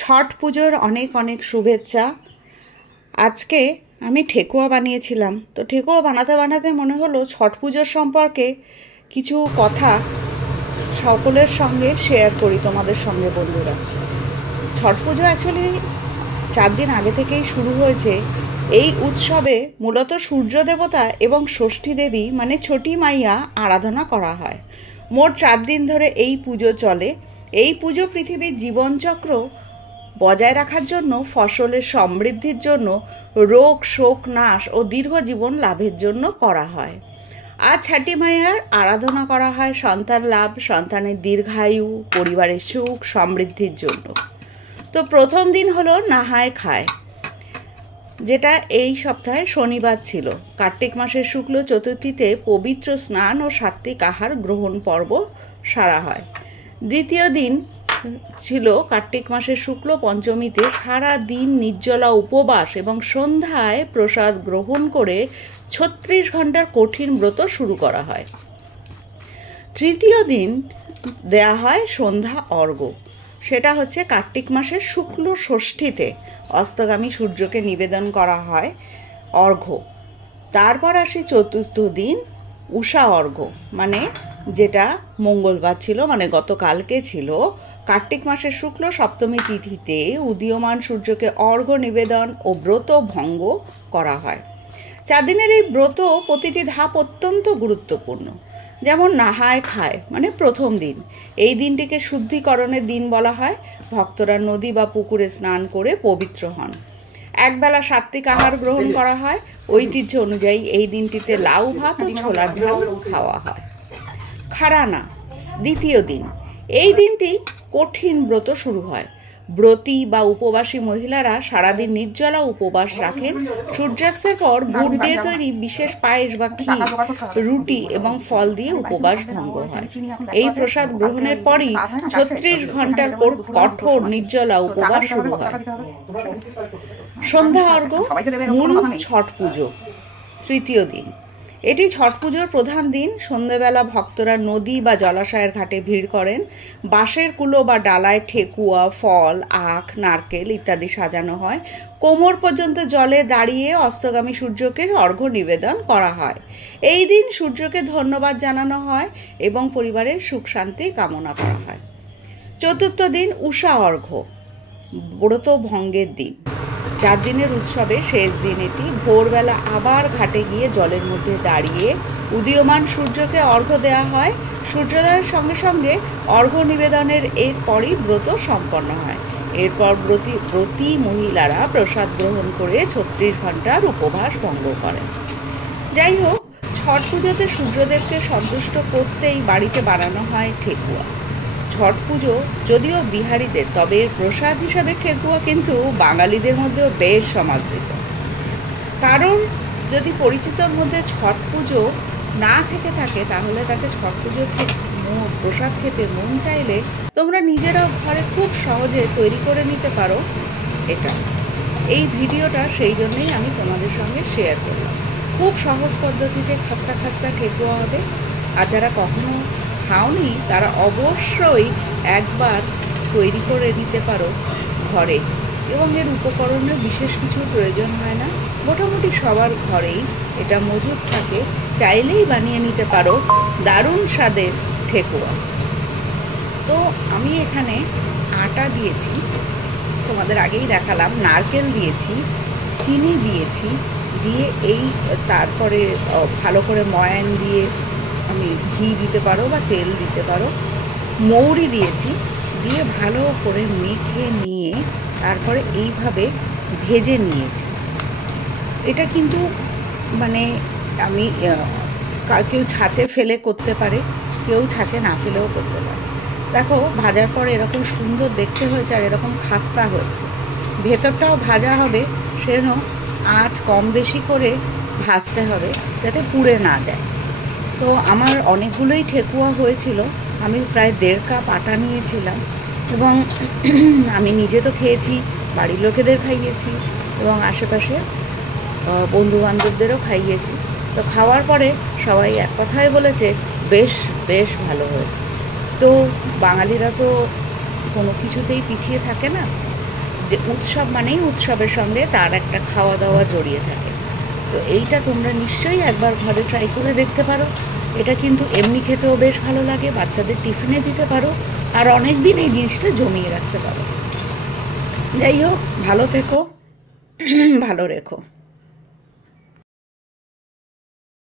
ছট পুজোর অনেক অনেক শুভেচ্ছা। আজকে আমি ঠেকুয়া বানিয়েছিলাম, তো ঠেকুয়া বানাতে বানাতে মনে হলো ছট পুজোর সম্পর্কে কিছু কথা সকলের সঙ্গে শেয়ার করি তোমাদের সঙ্গে। বন্ধুরা, ছট পুজো অ্যাকচুয়ালি 4 দিন আগে থেকেই শুরু হয়েছে। এই উৎসবে মূলত সূর্য দেবতা এবং ষষ্ঠী দেবী মানে ছটি মাইয়া আরাধনা করা হয়। মোট 4 দিন ধরে এই পুজো চলে। এই পুজো পৃথিবীর জীবনচক্র বজায় রাখার জন্য, ফসলের সমৃদ্ধির জন্য, রোগ শোক নাশ ও দীর্ঘ জীবন লাভের জন্য করা হয়। আর ছটি মাইয়ার আরাধনা করা হয় সন্তান লাভ, সন্তানের দীর্ঘায়ু, পরিবারের সুখ সমৃদ্ধির জন্য। তো প্রথম দিন হলো নাহায় খায়, যেটা এই সপ্তাহে শনিবার ছিল। কার্তিক মাসের শুক্ল চতুর্থীতে পবিত্র স্নান ও সাত্ত্বিক আহার গ্রহণ পর্ব সারা হয়। দ্বিতীয় দিন ছিল কার্তিক মাসের শুক্ল পঞ্চমীতে সারা দিন নির্জলা উপবাস এবং সন্ধ্যায় প্রসাদ গ্রহণ করে 36 ঘন্টার কঠিন ব্রত শুরু করা হয়। তৃতীয় দিন দেয়া হয় সন্ধ্যা অর্ঘ্য, সেটা হচ্ছে কার্তিক মাসের শুক্ল ষষ্ঠীতে অস্তগামী সূর্যকে নিবেদন করা হয় অর্ঘ্য। তারপর আসে চতুর্থ দিন উষা অর্ঘ্য, মানে যেটা মঙ্গলবার ছিল, মানে গতকালকে ছিল। কার্তিক মাসের শুক্ল সপ্তমী তিথিতে উদীয়মান সূর্যকে অর্ঘ্য নিবেদন ও ব্রত ভঙ্গ করা হয়। 4 দিনের এই ব্রত প্রতিটি ধাপ অত্যন্ত গুরুত্বপূর্ণ। যেমন নাহায় খায় মানে প্রথম দিন, এই দিনটিকে শুদ্ধিকরণের দিন বলা হয়। ভক্তরা নদী বা পুকুরে স্নান করে পবিত্র হন। একবেলা সাত্ত্বিক আহার গ্রহণ করা হয়। ঐতিহ্য অনুযায়ী এই দিনটিতে লাউ ভাত ও ছোলার ডাল খাওয়া হয়। খারানা দ্বিতীয় দিন, এই দিনটি কঠিন ব্রত শুরু হয়। ব্রতী বা উপবাসী মহিলারা সারাদিন নির্জলা উপবাস রাখেন। সূর্যাস্তের পর গুড় দিয়ে তৈরি বিশেষ পায়েস বা ক্ষীর, রুটি এবং ফল দিয়ে উপবাস ভঙ্গ হয়। এই প্রসাদ গ্রহণের পরই 36 ঘন্টার কঠোর নির্জলা উপবাস শুরু হয়। সন্ধ্যা অর্ঘ্য মূল ছট পুজো তৃতীয় দিন, এটি ছট পুজোর প্রধান দিন। সন্ধ্যেবেলা ভক্তরা নদী বা জলাশয়ের ঘাটে ভিড় করেন। বাঁশের কুলো বা ডালায় ঠেকুয়া, ফল, আখ, নারকেল ইত্যাদি সাজানো হয়। কোমর পর্যন্ত জলে দাঁড়িয়ে অস্তগামী সূর্যকে অর্ঘ্য নিবেদন করা হয়। এই দিন সূর্যকে ধন্যবাদ জানানো হয় এবং পরিবারের সুখ শান্তি কামনা করা হয়। চতুর্থ দিন উষা অর্ঘ্য, ব্রত ভঙ্গের দিন। 4 দিনের উৎসবে শেষ দিন এটি। ভোরবেলা আবার ঘাটে গিয়ে জলের মধ্যে দাঁড়িয়ে উদীয়মান সূর্যকে অর্ঘ্য দেওয়া হয়। সূর্যোদয়ের সঙ্গে সঙ্গে অর্ঘ্য নিবেদনের এরপরই ব্রত সম্পন্ন হয়। এরপর ব্রতী মহিলারা প্রসাদ গ্রহণ করে 36 ঘন্টার উপবাস ভঙ্গ করেন। যাই হোক, ছট পুজোতে সূর্যদেবকে সন্তুষ্ট করতেই বাড়িতে বানানো হয় ঠেকুয়া। ছট পুজো যদিও বিহারীদের, তবে এর প্রসাদ হিসাবে ঠেকুয়া কিন্তু বাঙালিদের মধ্যেও বেশ সমাদৃত। কারণ যদি পরিচিতর মধ্যে ছট পুজো না থেকে থাকে, তাহলে তাকে ছট পুজোর প্রসাদ খেতে মন চাইলে তোমরা নিজেরাও ঘরে খুব সহজে তৈরি করে নিতে পারো। এটা এই ভিডিওটা সেই জন্যই আমি তোমাদের সঙ্গে শেয়ার করলাম। খুব সহজ পদ্ধতিতে খাস্তা খাস্তা ঠেকুয়া হবে। আর যারা কখনো খাওনি তারা অবশ্যই একবার তৈরি করে নিতে পারো ঘরে, এবং এর উপকরণের বিশেষ কিছু প্রয়োজন হয় না। মোটামুটি সবার ঘরেই এটা মজুদ থাকে, চাইলেই বানিয়ে নিতে পারো দারুণ স্বাদের ঠেকুয়া। তো আমি এখানে আটা দিয়েছি, তোমাদের আগেই দেখালাম, নারকেল দিয়েছি, চিনি দিয়েছি, দিয়ে এই তারপরে ভালো করে ময়ান দিয়ে আমি ঘি দিতে পারো বা তেল দিতে পারো, মৌরি দিয়েছি, দিয়ে ভালো করে মেখে নিয়ে তারপরে এইভাবে ভেজে নিয়েছি। এটা কিন্তু মানে আমি কেউ ছাঁচে ফেলে করতে পারে, কেউ ছাঁচে না ফেলেও করতে পারে। দেখো, ভাজার পরে এরকম সুন্দর দেখতে হয়েছে আর এরকম খাস্তা হয়েছে। ভেতরটাও ভাজা হবে, সেজন্য আঁচ কম বেশি করে ভাজতে হবে যাতে পুড়ে না যায়। তো আমার অনেকগুলোই ঠেকুয়া হয়েছিল। আমি প্রায় 1.5 কাপ আটা নিয়েছিলাম, এবং আমি নিজে তো খেয়েছি, বাড়ির লোকেদের খাইয়েছি, এবং আশেপাশে বন্ধুবান্ধবদেরও খাইয়েছি। তো খাওয়ার পরে সবাই এক কথাই বলেছে বেশ বেশ ভালো হয়েছে। তো বাঙালিরা তো কোনো কিছুতেই পিছিয়ে থাকে না, যে উৎসব মানেই উৎসবের সঙ্গে তার একটা খাওয়া দাওয়া জড়িয়ে থাকে। তো এইটা তোমরা নিশ্চয়ই একবার ঘরে ট্রাই করে দেখতে পারো। এটা কিন্তু এমনি খেতেও বেশ ভালো লাগে, বাচ্চাদের টিফিনে দিতে পারো, আর অনেক দিন এই জিনিসটা জমিয়ে রাখতে পারো। যাই হোক, ভালো থেকো, ভালো রেখো।